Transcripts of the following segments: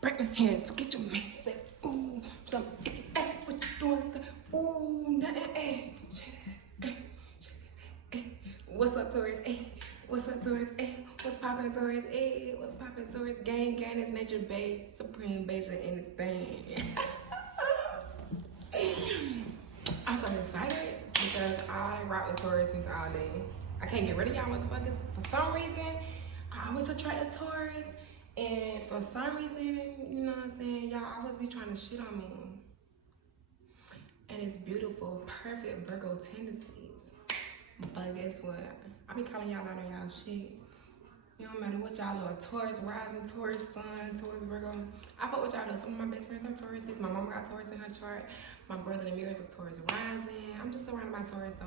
break your hands, get your man, say, ooh, so if you ask what you doing, say, ooh, nothing, hey. What's up, Taurus? Hey, what's up, Taurus? Hey, what's poppin', Taurus? Hey, what's poppin', Taurus? Gang, is nature, babe, supreme Beijing in this thing. I'm so excited because I rock with Taurus since all day. I can't get rid of y'all motherfuckers. For some reason, I always attract a Taurus. And for some reason, you know what I'm saying, y'all always be trying to shit on me. And it's beautiful, perfect Virgo tendencies. But guess what? I be calling y'all out on y'all shit. It don't matter what y'all are. Taurus rising, Taurus sun, Taurus Virgo. I fuck with y'all though. Some of my best friends are Tauruses. My mama got Taurus in her chart. My brother and mirrors are Taurus rising. I'm just surrounded by Taurus, so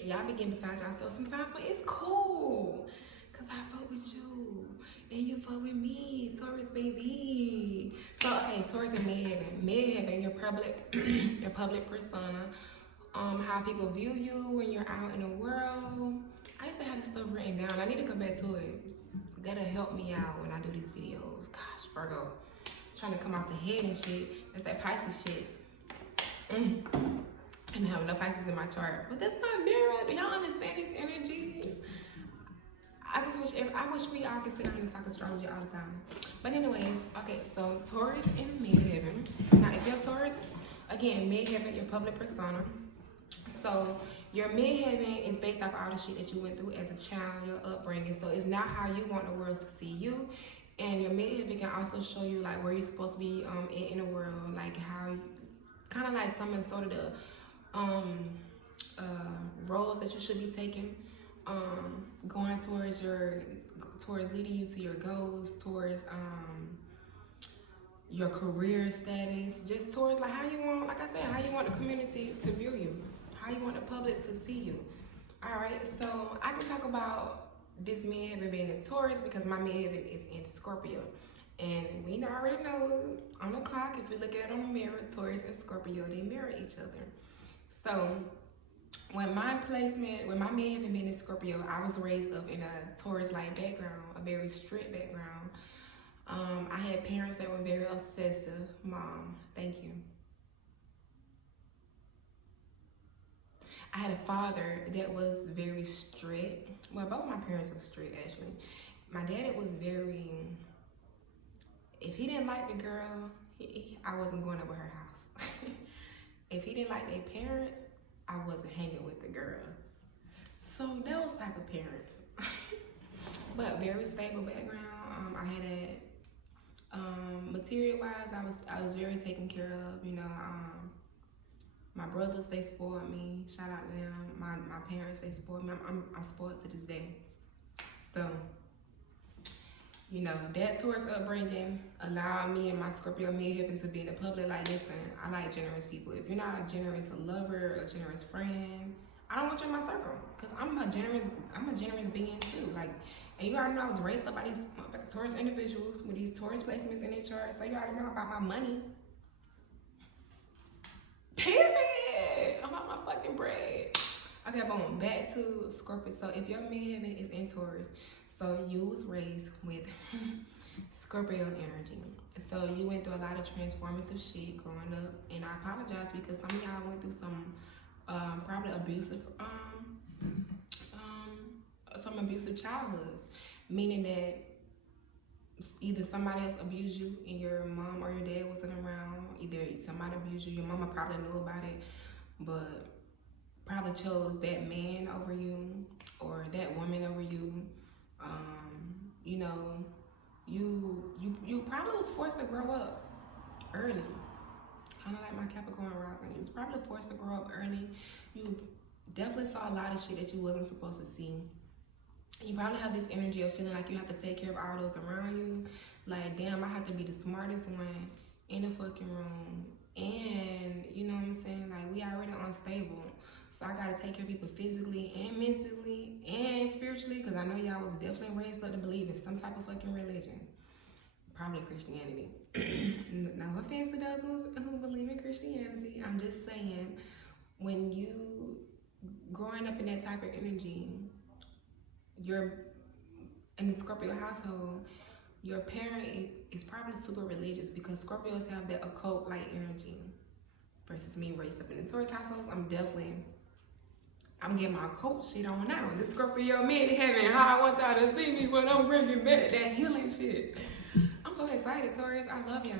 y'all be getting beside y'all sometimes, but it's cool. Cause I fuck with you. And you fuck with me, Taurus baby. So okay, Taurus and Midheaven. Midheaven, your public persona. How people view you when you're out in the world. I used to have this stuff written down. I need to come back to it. That'll help me out when I do these videos. Gosh, Virgo. Trying to come off the head and shit. That's that Pisces shit. And I have enough Pisces in my chart. But that's not mirror. Do y'all understand this energy? I wish we all could sit down and talk astrology all the time. But anyways, okay, so Taurus and Midheaven. Now, if you're Taurus, again, Midheaven, your public persona. So your Midheaven is based off all the shit that you went through as a child, your upbringing. So it's not how you want the world to see you. And your Midheaven can also show you like where you're supposed to be in the world, like how you, kind of like some of sort of the roles that you should be taking, going towards leading you to your goals, towards your career status, just towards like how you want, like I said, how you want the community to view you, how you want the public to see you. All right, so I can talk about this Midheaven being in Taurus because my Midheaven is in Scorpio. And we already know on the clock, if you look at it on the mirror, Taurus and Scorpio, they mirror each other. So when my Midheaven being in Scorpio, I was raised up in a Taurus-like background, a very strict background. I had parents that were very obsessive. Mom, thank you. I had a father that was very strict. Well, both my parents were strict, actually. My dad was very, if he didn't like the girl, I wasn't going over her house. If he didn't like their parents, I wasn't hanging with the girl. So those type of parents. But very stable background. I had a material-wise, I was very taken care of. You know, my brothers, they spoiled me. Shout out to them. My parents, they spoiled me. I'm spoiled to this day. So, you know, that Taurus upbringing allowed me and my Scorpio Midheaven to be in the public. Like, listen, I like generous people. If you're not a generous lover, a generous friend, I don't want you in my circle. Cause I'm a generous being too. Like, and you already know I was raised up by these Taurus individuals with these Taurus placements in their chart. So you already know about my money. Period. About my fucking bread. Okay, boom. Back to Scorpio. So if your Midheaven is in Taurus, so you was raised with Scorpio energy. So you went through a lot of transformative shit growing up. And I apologize because some of y'all went through some probably abusive childhoods. Meaning that either somebody else abused you and your mom or your dad wasn't around. Either somebody abused you, your mama probably knew about it, but probably chose that man over you or that woman over you. You know, you probably was forced to grow up early. Kind of like my Capricorn rising. You was probably forced to grow up early. You definitely saw a lot of shit that you wasn't supposed to see. You probably have this energy of feeling like you have to take care of all those around you. Like, damn, I have to be the smartest one in the fucking room. And, you know what I'm saying? Like, we already unstable. So I gotta take care of people physically and mentally and spiritually. Because I know y'all was definitely raised up to believe in some type of fucking religion. Probably Christianity. No offense to those who believe in Christianity. I'm just saying, when you growing up in that type of energy, you're in the Scorpio household, your parent is probably super religious, because Scorpios have that occult-like energy. Versus me raised up in the Taurus household, I'm getting my occult shit on now. The Scorpio Midheaven, how I want y'all to see me when I'm bringing back that healing shit. I'm so excited, Taurus. I love y'all.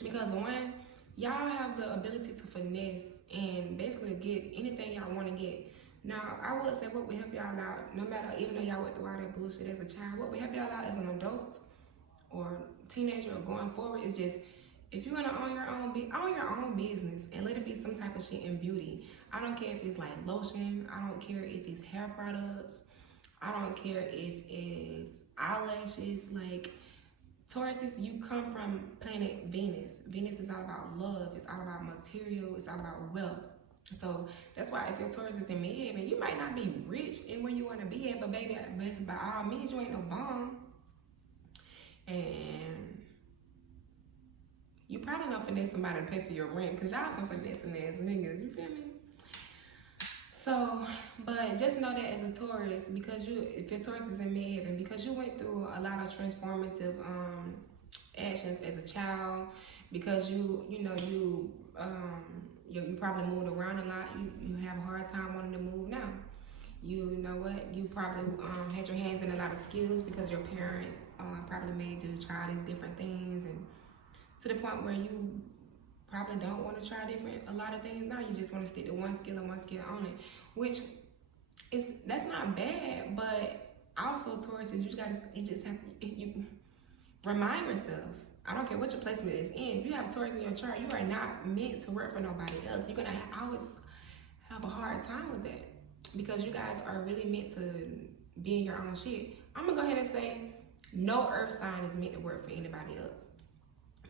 Because one, y'all have the ability to finesse and basically get anything y'all want to get. Now, I would say what would help y'all out, no matter, even though y'all went through all that bullshit as a child, what would help y'all out as an adult or teenager or going forward is just, if you're gonna own your own business and let it be some type of shit in beauty. I don't care if it's like lotion, I don't care if it's hair products, I don't care if it's eyelashes. Like, Tauruses, you come from planet Venus. Venus is all about love, it's all about material, it's all about wealth. So that's why if your Taurus is in Midheaven, you might not be rich in where you want to be at, but baby, by all means, you ain't no bum. And you probably don't finesse somebody to pay for your rent, because y'all some finessing ass niggas, you feel me? So, but just know that as a Taurus, because if your Taurus is in Midheaven, because you went through a lot of transformative actions as a child, because you probably moved around a lot, you have a hard time wanting to move now. You know what? You probably had your hands in a lot of skills because your parents probably made you try these different things, and to the point where you probably don't want to try a lot of things now. You just want to stick to one skill and one skill only, which that's not bad. But also, Taurus, you just have to remind yourself. I don't care what your placement is in. If you have Taurus in your chart, you are not meant to work for nobody else. You're gonna always have a hard time with that, because you guys are really meant to be in your own shit. I'm gonna go ahead and say no earth sign is meant to work for anybody else.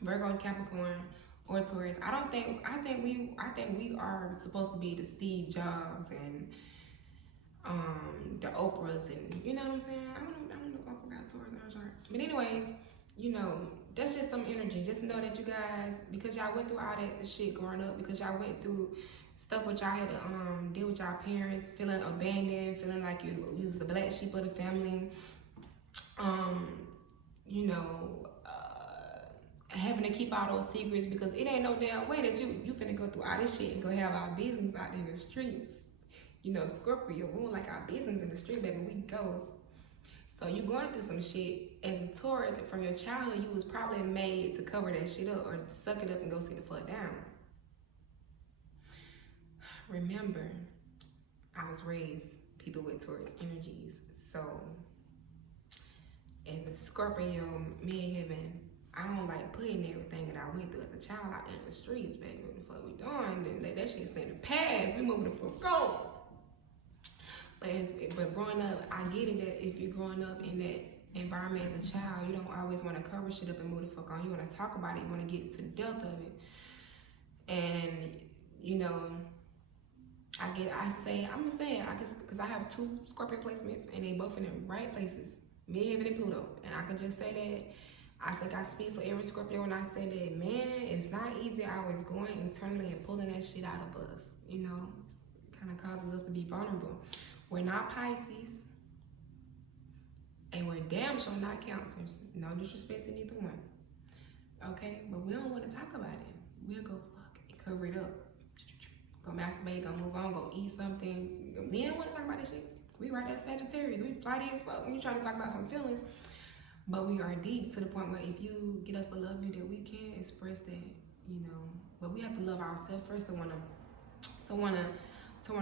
Virgo, Capricorn, or Taurus. I think we are supposed to be the Steve Jobs and the Oprahs, and you know what I'm saying? I don't know if Oprah got Taurus in her chart. But anyways, that's just some energy. Just know that you guys, because y'all went through all that shit growing up, because y'all went through stuff which y'all had to deal with y'all parents, feeling abandoned, feeling like you was the black sheep of the family, having to keep all those secrets, because it ain't no damn way that you finna go through all this shit and go have our business out in the streets. Scorpio, we don't like our business in the street, baby, we ghosts. So you going through some shit as a Taurus, and from your childhood, you was probably made to cover that shit up or suck it up and go sit the fuck down. Remember, I was raised people with Taurus energies. So as a Scorpio Midheaven, I don't like putting everything that I went through as a child out there in the streets, baby. What the fuck we doing? Then let that shit stay in the past. We moving the fuck on. But growing up, I get it that if you're growing up in that environment as a child, you don't always want to cover shit up and move the fuck on. You want to talk about it. You want to get to the depth of it. And, I'm gonna say it, I guess, because I have 2 Scorpio placements and they both in the right places, Midheaven and Pluto. And I can just say that I think I speak for every Scorpio when I say that, man, it's not easy always going internally and pulling that shit out of us. It kind of causes us to be vulnerable. We're not Pisces, and we're damn sure not Cancers. No disrespect to neither one. Okay? But we don't want to talk about it. We'll go fuck and cover it up. Go masturbate, go move on, go eat something. We don't want to talk about this shit. We right there Sagittarius. We flighty as fuck when you trying to talk about some feelings. But we are deep to the point where if you get us to love you, that we can express that, But we have to love ourselves first to wanna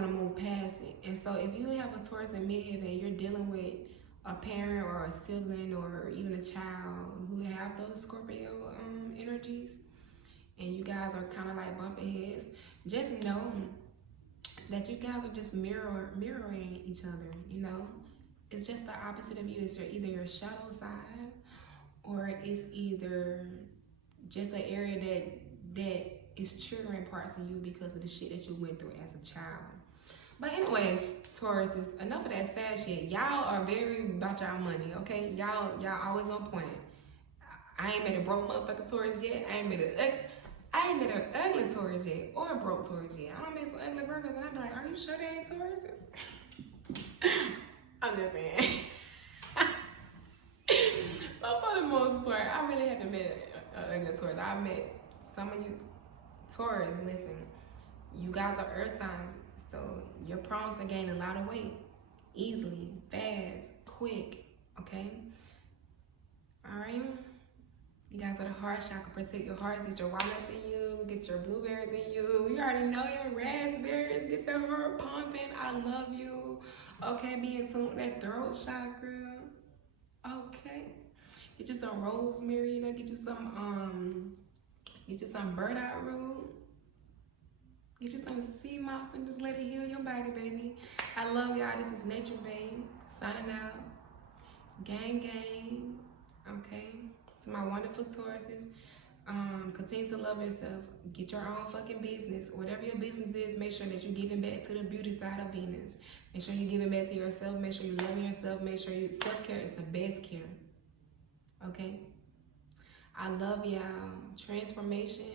move past it. And so if you have a Taurus in Midheaven and you're dealing with a parent or a sibling or even a child who have those Scorpio energies, and you guys are kind of like bumping heads, just know that you guys are just mirroring each other. It's just the opposite of you. It's either your shadow side, or it's either just an area that is triggering parts of you because of the shit that you went through as a child. But anyways, Tauruses, enough of that sad shit. Y'all are very about y'all money, okay? Y'all always on point. I ain't met a broke motherfucking Taurus yet. I ain't met an ugly Taurus yet, or a broke Taurus yet. I don't met some ugly Virgos, and I be like, are you sure they ain't Tauruses? I'm just saying. But for the most part, I really haven't met an ugly Taurus. I've met some of you Taurus. Listen, you guys are earth signs, so you're prone to gain a lot of weight easily, fast, quick. Okay. All right. You guys are the heart chakra. Protect your heart. Get your walnuts in you. Get your blueberries in you. You already know your raspberries. Get the heart pumping. I love you. Okay, be in tune with that throat chakra. Okay. Get you some rosemary. You know, get you some burdock root. Get you some sea moss and just let it heal your body, baby. I love y'all. This is Nature Babe. Signing out. Gang, gang. Okay. To my wonderful Tauruses, continue to love yourself. Get your own fucking business. Whatever your business is, make sure that you're giving back to the beauty side of Venus. Make sure you're giving back to yourself. Make sure you're loving yourself. Make sure self-care is the best care. Okay? I love y'all. Transformation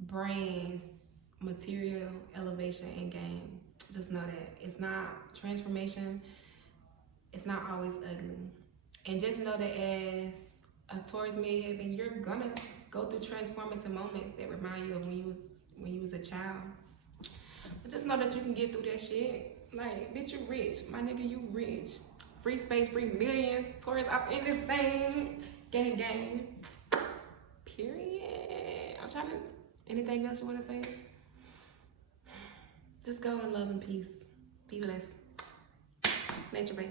brings material elevation and gain. Just know that. It's not transformation. It's not always ugly. And just know that as a Taurus midheaven, you're gonna go through transformative moments that remind you of when you was a child. But just know that you can get through that shit. Like, bitch, you rich. My nigga, you rich. Free space, free millions. Taurus up in this thing. Gang, gang. Period. I'm trying to, anything else you wanna say? Just go in love and peace. Be blessed. Nature Babe.